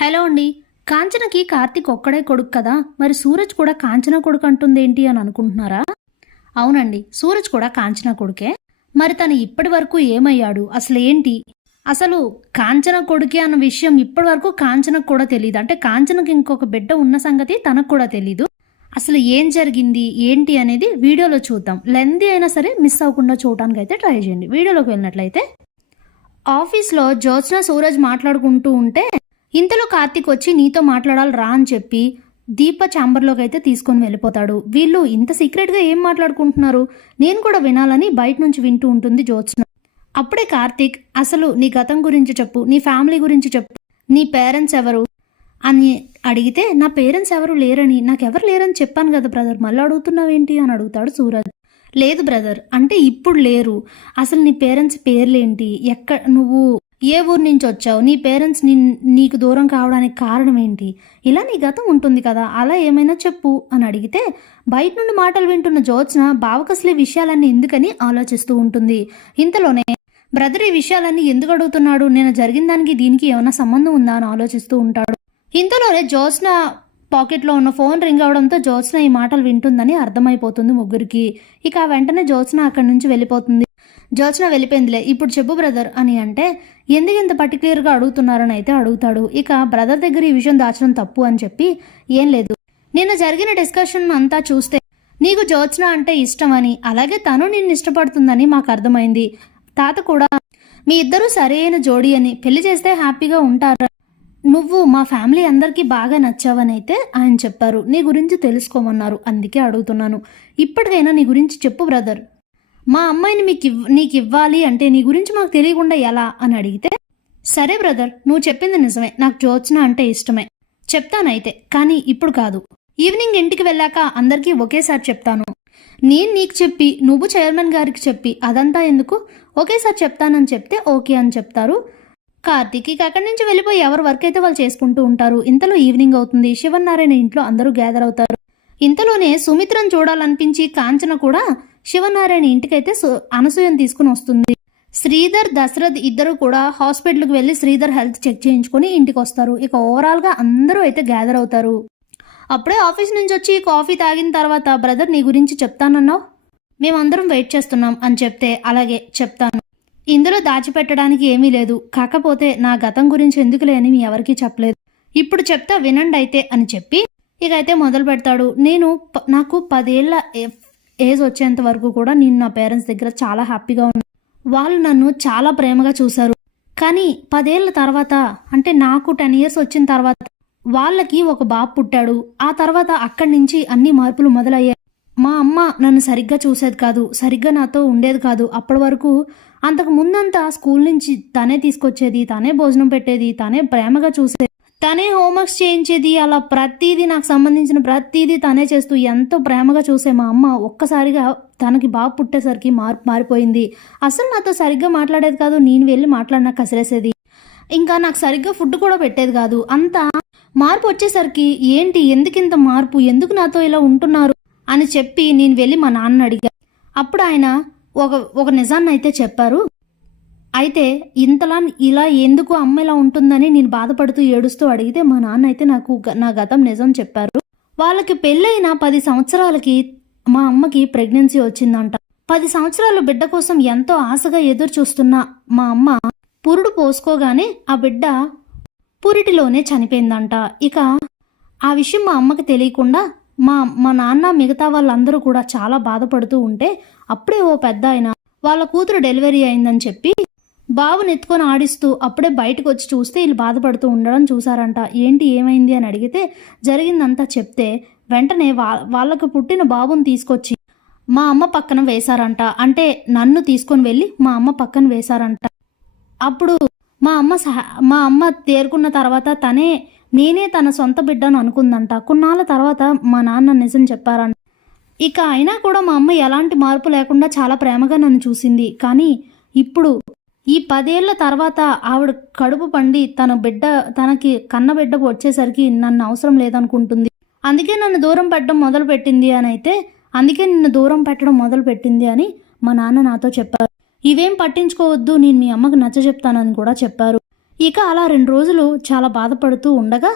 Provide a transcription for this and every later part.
Hello అండి. కాంచనకి కార్తీక్ ఒక్కడే కొడుకు కదా, మరి సూరజ్ కూడా కాంచన కొడుకు అంటుందేంటి అని అనుకుంటున్నారా? అవునండి, సూరజ్ కూడా కాంచన కొడుకే. మరి తను ఇప్పటి వరకు ఏమయ్యాడు, అసలు ఏంటి, అసలు కాంచన కొడుకే అన్న విషయం ఇప్పటి వరకు కాంచనకు కూడా తెలియదు. అంటే కాంచనకి ఇంకొక బిడ్డ ఉన్న సంగతి తనకు కూడా తెలీదు. అసలు ఏం జరిగింది ఏంటి అనేది వీడియోలో చూద్దాం. లెందీ అయినా సరే మిస్ అవ్వకుండా చూడడానికి అయితే ట్రై చేయండి. వీడియోలోకి వెళ్ళినట్లయితే ఆఫీస్లో జ్యోత్స్న సూరజ్ మాట్లాడుకుంటూ ఉంటే ఇంతలో కార్తీక్ వచ్చి నీతో మాట్లాడాలి రా అని చెప్పి దీప ఛాంబర్లోకి అయితే తీసుకొని వెళ్ళిపోతాడు. వీళ్ళు ఇంత సీక్రెట్గా ఏం మాట్లాడుకుంటున్నారు, నేను కూడా వినాలని బయట నుంచి వింటూ ఉంటుంది జ్యోత్స్న. అప్పుడే కార్తీక్, అసలు నీ గతం గురించి చెప్పు, నీ ఫ్యామిలీ గురించి చెప్పు, నీ పేరెంట్స్ ఎవరు అని అడిగితే నా పేరెంట్స్ ఎవరు లేరని, నాకెవరు లేరని చెప్పాను కదా బ్రదర్, మళ్ళీ అడుగుతున్నావేంటి అని అడుగుతాడు సూరజ్. లేదు బ్రదర్, అంటే ఇప్పుడు లేరు. అసలు నీ పేరెంట్స్ పేర్లేంటి, నువ్వు ఏ ఊరు నుంచి వచ్చావు, నీ పేరెంట్స్ నీకు దూరం కావడానికి కారణం ఏంటి, ఇలా నీ గతం ఉంటుంది కదా, అలా ఏమైనా చెప్పు అని అడిగితే బయట నుండి మాటలు వింటున్న జ్యోత్స్న బావకసలే విషయాలన్నీ ఎందుకని ఆలోచిస్తూ ఉంటుంది. ఇంతలోనే బ్రదర్ ఈ విషయాలన్నీ ఎందుకు అడుగుతున్నాడు, నేను జరిగిన దానికి దీనికి ఏమైనా సంబంధం ఉందా అని ఆలోచిస్తూ ఉంటాడు. ఇంతలోనే జ్యోత్స్న పాకెట్లో ఉన్న ఫోన్ రింగ్ అవడంతో జ్యోత్స్న ఈ మాటలు వింటుందని అర్థమైపోతుంది ముగ్గురికి. ఇక వెంటనే జ్యోత్స్న అక్కడి నుంచి వెళ్ళిపోతుంది. జ్యోత్స్న వెళ్ళిపోయిందిలే, ఇప్పుడు చెప్పు బ్రదర్ అని అంటే ఎందుకు ఇంత పర్టికులర్గా అడుగుతున్నారని అయితే అడుగుతాడు. ఇక బ్రదర్ దగ్గర ఈ విషయం దాచడం తప్పు అని చెప్పి, ఏం లేదు, నిన్న జరిగిన డిస్కషన్ అంతా చూస్తే నీకు జ్యోత్స్న అంటే ఇష్టమని, అలాగే తను నిన్ను ఇష్టపడుతుందని మాకు అర్థమైంది. తాత కూడా మీ ఇద్దరూ సరైన జోడీ అని, పెళ్లి చేస్తే హ్యాపీగా ఉంటారా, నువ్వు మా ఫ్యామిలీ అందరికీ బాగా నచ్చావని అయితే ఆయన చెప్పారు. నీ గురించి తెలుసుకోమన్నారు, అందుకే అడుగుతున్నాను. ఇప్పటికైనా నీ గురించి చెప్పు బ్రదర్. మా అమ్మాయిని నీకు ఇవ్వాలి అంటే నీ గురించి మాకు తెలియకుండా ఎలా అని అడిగితే, సరే బ్రదర్, నువ్వు చెప్పింది నిజమే, నాకు జ్యోత్స్న అంటే ఇష్టమే, చెప్తానైతే, కానీ ఇప్పుడు కాదు, ఈవినింగ్ ఇంటికి వెళ్ళాక అందరికీ ఒకేసారి చెప్తాను. నేను నీకు చెప్పి నువ్వు చైర్మన్ గారికి చెప్పి అదంతా ఎందుకు, ఒకేసారి చెప్తానని చెప్తే ఓకే అని చెప్తారు. కార్తీక్ అక్కడి నుంచి వెళ్ళిపోయి ఎవరు వర్క్ అయితే వాళ్ళు చేసుకుంటూ ఉంటారు. ఇంతలో ఈవినింగ్ అవుతుంది. శివనారాయణ ఇంట్లో అందరూ గ్యాదర్ అవుతారు. ఇంతలోనే సుమిత్రను చూడాలనిపించి కాంచన కూడా శివనారాయణ ఇంటికైతే అనసూయను తీసుకుని వస్తుంది. శ్రీధర్ దశరథ్ ఇద్దరు కూడా హాస్పిటల్కి వెళ్ళి శ్రీధర్ హెల్త్ చెక్ చేయించుకొని ఇంటికి వస్తారు. ఇక ఓవరాల్గా అందరూ అయితే గ్యాదర్ అవుతారు. అప్పుడే ఆఫీస్ నుంచి వచ్చి కాఫీ తాగిన తర్వాత, బ్రదర్ నీ గురించి చెప్తానన్నావు, మేమందరం వెయిట్ చేస్తున్నాం అని చెప్తే, అలాగే చెప్తాను, ఇందులో దాచిపెట్టడానికి ఏమీ లేదు, కాకపోతే నా గతం గురించి ఎందుకులే అని మీ ఎవరికీ చెప్పలేదు, ఇప్పుడు చెప్తా వినండి అయితే అని చెప్పి ఇక అయితే మొదలు పెడతాడు. నాకు 10 ఏళ్ళ ఏజ్ వచ్చేంత వరకు కూడా నేను నా పేరెంట్స్ దగ్గర చాలా హ్యాపీగా ఉన్నాను. వాళ్ళు నన్ను చాలా ప్రేమగా చూశారు. కానీ 10 ఏళ్ళ తర్వాత, అంటే నాకు 10 ఇయర్స్ వచ్చిన తర్వాత వాళ్ళకి ఒక బాబు పుట్టాడు. ఆ తర్వాత అక్కడి నుంచి అన్ని మార్పులు మొదలయ్యాయి. మా అమ్మ నన్ను సరిగ్గా చూసేది కాదు, సరిగ్గా నాతో ఉండేది కాదు. అప్పటి వరకు అంతకు ముందంతా స్కూల్ నుంచి తనే తీసుకొచ్చేది, తనే భోజనం పెట్టేది, తనే ప్రేమగా చూసేది, తనే హోంవర్క్స్ చేయించేది, అలా ప్రతిదీ నాకు సంబంధించిన ప్రతిదీ తనే చేస్తూ ఎంతో ప్రేమగా చూసే మా అమ్మ ఒక్కసారిగా తనకి బాబు పుట్టేసరికి మారిపోయింది. అసలు నాతో సరిగ్గా మాట్లాడేది కాదు, నేను వెళ్ళి మాట్లాడినా కసిరేసేది, ఇంకా నాకు సరిగ్గా ఫుడ్ కూడా పెట్టేది కాదు. అంతా మార్పు వచ్చేసరికి ఏంటి, ఎందుకింత మార్పు, ఎందుకు నాతో ఇలా ఉంటున్నారు అని చెప్పి నేను వెళ్ళి మా నాన్న అడిగా. అప్పుడు ఆయన ఒక నిజాన్ని అయితే చెప్పారు. అయితే ఇలా ఎందుకు అమ్మ ఇలా ఉంటుందని నేను బాధపడుతూ ఏడుస్తూ అడిగితే మా నాన్న అయితే నాకు నా గతం నిజం చెప్పారు. వాళ్ళకి పెళ్ళైన 10 సంవత్సరాలకి మా అమ్మకి ప్రెగ్నెన్సీ వచ్చిందంట. 10 సంవత్సరాలు బిడ్డ కోసం ఎంతో ఆశగా ఎదురు చూస్తున్న మా అమ్మ పురుడు పోసుకోగానే ఆ బిడ్డ పురిటిలోనే చనిపోయిందంట. ఇక ఆ విషయం మా అమ్మకి తెలియకుండా మా నాన్న మిగతా వాళ్ళందరూ కూడా చాలా బాధపడుతూ ఉంటే, అప్పుడే ఓ పెద్ద ఆయన వాళ్ళ కూతురు డెలివరీ అయిందని చెప్పి బాబుని ఎత్తుకొని ఆడిస్తూ అప్పుడే బయటకు వచ్చి చూస్తే వీళ్ళు బాధపడుతూ ఉండడం చూసారంట. ఏంటి ఏమైంది అని అడిగితే జరిగిందంతా చెప్తే వెంటనే వాళ్ళకు పుట్టిన బాబుని తీసుకొచ్చి మా అమ్మ పక్కన వేశారంట. అంటే నన్ను తీసుకొని వెళ్ళి మా అమ్మ పక్కన వేశారంట. అప్పుడు మా అమ్మ తేరుకున్న తర్వాత నేనే తన సొంత బిడ్డను అనుకుందంట. కొన్నాళ్ళ తర్వాత మా నాన్న నిజం చెప్పారంట. ఇక అయినా కూడా మా అమ్మ ఎలాంటి మార్పు లేకుండా చాలా ప్రేమగా నన్ను చూసింది. కానీ ఇప్పుడు ఈ 10 ఏళ్ల తర్వాత ఆవిడ కడుపు పండి తనకి కన్న బిడ్డ వచ్చేసరికి నన్ను అవసరం లేదనుకుంటుంది. అందుకే నన్ను దూరం పెట్టడం మొదలు పెట్టింది అని మా నాన్న నాతో చెప్పారు. ఇవేం పట్టించుకోవద్దు, నేను మీ అమ్మకు నచ్చ చెప్తానని కూడా చెప్పారు. ఇక అలా 2 రోజులు చాలా బాధపడుతూ ఉండగా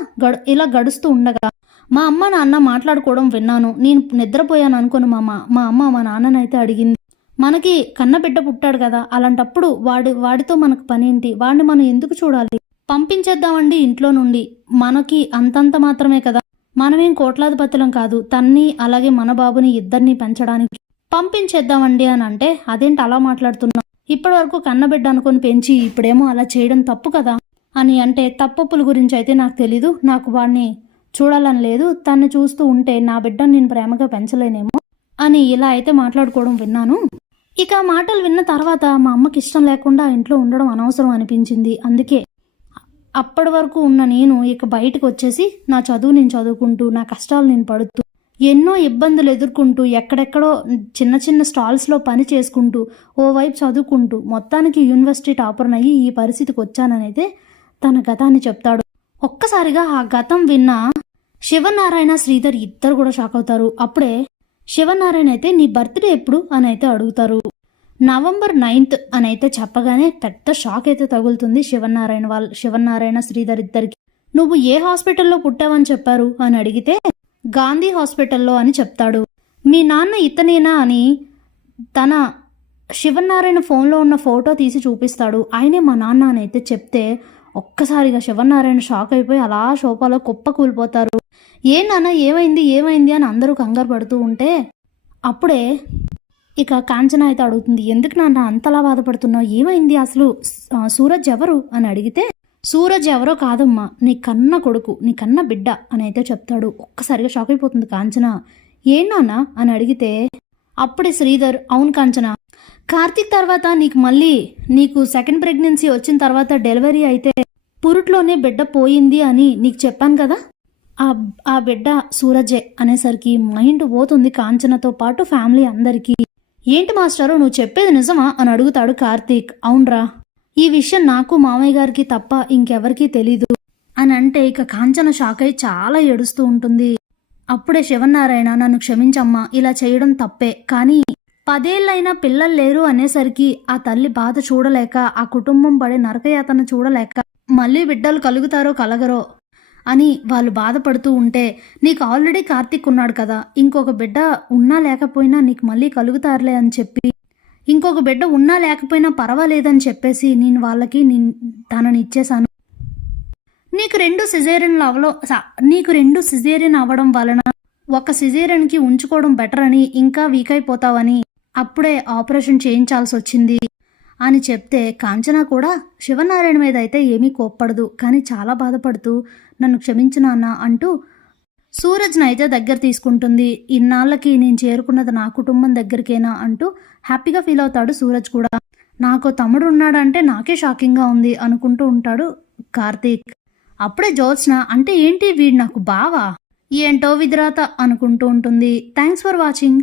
ఇలా గడుస్తూ ఉండగా మా అమ్మ నాన్న మాట్లాడుకోవడం విన్నాను. నేను నిద్రపోయాను అనుకోను మా అమ్మ మా నాన్ననైతే అడిగింది. మనకి కన్నబిడ్డ పుట్టాడు కదా, అలాంటప్పుడు వాడితో మనకు పనేంటి, వాడిని మనం ఎందుకు చూడాలి, పంపించేద్దామండి ఇంట్లో నుండి, మనకి అంతంత మాత్రమే కదా, మనమేం కోట్లాధిపతులం కాదు, తన్ని అలాగే మన బాబుని ఇద్దరిని పెంచడానికి పంపించేద్దామండి అని అంటే, అదేంటి అలా మాట్లాడుతున్నావు, ఇప్పటి వరకు కన్నబిడ్డ అనుకొని పెంచి ఇప్పుడేమో అలా చేయడం తప్పు కదా అని అంటే, తప్పొప్పుల గురించి అయితే నాకు తెలీదు, నాకు వాడిని చూడాలని లేదు, తన్ని చూస్తూ ఉంటే నా బిడ్డను నేను ప్రేమగా పెంచలేనేమో అని ఇలా అయితే మాట్లాడుకోవడం విన్నాను. ఇక ఆ మాటలు విన్న తర్వాత మా అమ్మకి ఇష్టం లేకుండా ఇంట్లో ఉండడం అనవసరం అనిపించింది. అందుకే అప్పటి వరకు ఉన్న నేను ఇక బయటకు వచ్చేసి నా చదువు నేను చదువుకుంటూ, నా కష్టాలు నేను పడుతూ, ఎన్నో ఇబ్బందులు ఎదుర్కొంటూ, ఎక్కడెక్కడో చిన్న చిన్న స్టాల్స్లో పని చేసుకుంటూ, ఓవైపు చదువుకుంటూ, మొత్తానికి యూనివర్సిటీ టాపర్ని అయ్యి ఈ పరిస్థితికి వచ్చాననైతే తన గతాన్ని చెప్తాడు. ఒక్కసారిగా ఆ గతం విన్న శివనారాయణ, శ్రీధర్ ఇద్దరు కూడా షాక్ అవుతారు. అప్పుడే శివనారాయణ అయితే నీ బర్త్డే ఎప్పుడు అని అయితే అడుగుతారు. నవంబర్ 9th అని అయితే చెప్పగానే పెద్ద షాక్ అయితే తగులుతుంది శివనారాయణ శ్రీధర్ ఇద్దరికి. నువ్వు ఏ హాస్పిటల్లో పుట్టావని చెప్పారు అని అడిగితే గాంధీ హాస్పిటల్లో అని చెప్తాడు. మీ నాన్న ఇతనేనా అని తన శివనారాయణ ఫోన్లో ఉన్న ఫోటో తీసి చూపిస్తాడు. ఆయనే మా నాన్న అని అయితే చెప్తే ఒక్కసారిగా శివనారాయణ షాక్ అయిపోయి అలా సోఫాలో కుప్ప కూలిపోతారు. ఏ నాన్న ఏమైంది అని అందరూ కంగారు పడుతూ ఉంటే అప్పుడే ఇక కాంచన అయితే అడుగుతుంది, ఎందుకు నాన్న అంతలా బాధపడుతున్నావు, ఏమైంది అసలు, సూరజ్ ఎవరు అని అడిగితే సూరజ్ ఎవరో కాదమ్మా, నీ కన్న కొడుకు, నీ కన్న బిడ్డ అని అయితే చెప్తాడు. ఒక్కసారిగా షాక్ అయిపోతుంది కాంచన. ఏం నాన్న అని అడిగితే అప్పుడే శ్రీధర్, అవును కాంచన, కార్తీక్ తర్వాత నీకు సెకండ్ ప్రెగ్నెన్సీ వచ్చిన తర్వాత డెలివరీ అయితే పురుట్లోనే బిడ్డ పోయింది అని నీకు చెప్పాను కదా, ఆ బిడ్డ సూరజే అనేసరికి మైండ్ పోతుంది కాంచనతో పాటు ఫ్యామిలీ అందరికీ. ఏంటి మాస్టరు నువ్వు చెప్పేది నిజమా అని అడుగుతాడు కార్తీక్. అవునరా, ఈ విషయం నాకు మామయ్య గారికి తప్ప ఇంకెవరికీ తెలీదు అని అంటే ఇక కాంచన షాక్ అయి చాలా ఏడుస్తూ ఉంటుంది. అప్పుడే శివనారాయణ, నన్ను క్షమించమ్మా, ఇలా చేయడం తప్పే, కానీ 10 ఏళ్ళైనా పిల్లలు లేరు అనేసరికి ఆ తల్లి బాధ చూడలేక, ఆ కుటుంబం పడే నరకయాతన చూడలేక, మళ్ళీ బిడ్డలు కలుగుతారో కలగరో అని వాళ్ళు బాధపడుతూ ఉంటే, నీకు ఆల్రెడీ కార్తీక్ ఉన్నాడు కదా, ఇంకొక బిడ్డ ఉన్నా లేకపోయినా నీకు మళ్ళీ కలుగుతారులే అని చెప్పి, ఇంకొక బిడ్డ ఉన్నా లేకపోయినా పర్వాలేదని చెప్పేసి నేను వాళ్ళకి తనని ఇచ్చేశాను. నీకు 2 సిజేరియన్ అవ్వడం వలన ఒక సిజేరియన్కి ఉంచుకోవడం బెటర్ అని, ఇంకా వీక్ అయిపోతావని అప్పుడే ఆపరేషన్ చేయించాల్సి వచ్చింది అని చెప్తే కాంచన కూడా శివనారాయణ మీద అయితే ఏమీ కోప్పడదు, కానీ చాలా బాధపడుతూ నన్ను క్షమించు నాన్న అంటూ సూరజ్ని అయితే దగ్గర తీసుకుంటుంది. ఇన్నాళ్ళకి నేను చేరుకున్నది నా కుటుంబం దగ్గరికేనా అంటూ హ్యాపీగా ఫీల్ అవుతాడు సూరజ్ కూడా. నాకు తమ్ముడు ఉన్నాడంటే నాకే షాకింగ్గా ఉంది అనుకుంటూ ఉంటాడు కార్తీక్. అప్పుడే జ్యోత్స్న, అంటే ఏంటి వీడు నాకు బావా, ఏంటో విధిరాత అనుకుంటూ ఉంటుంది. Thanks for watching.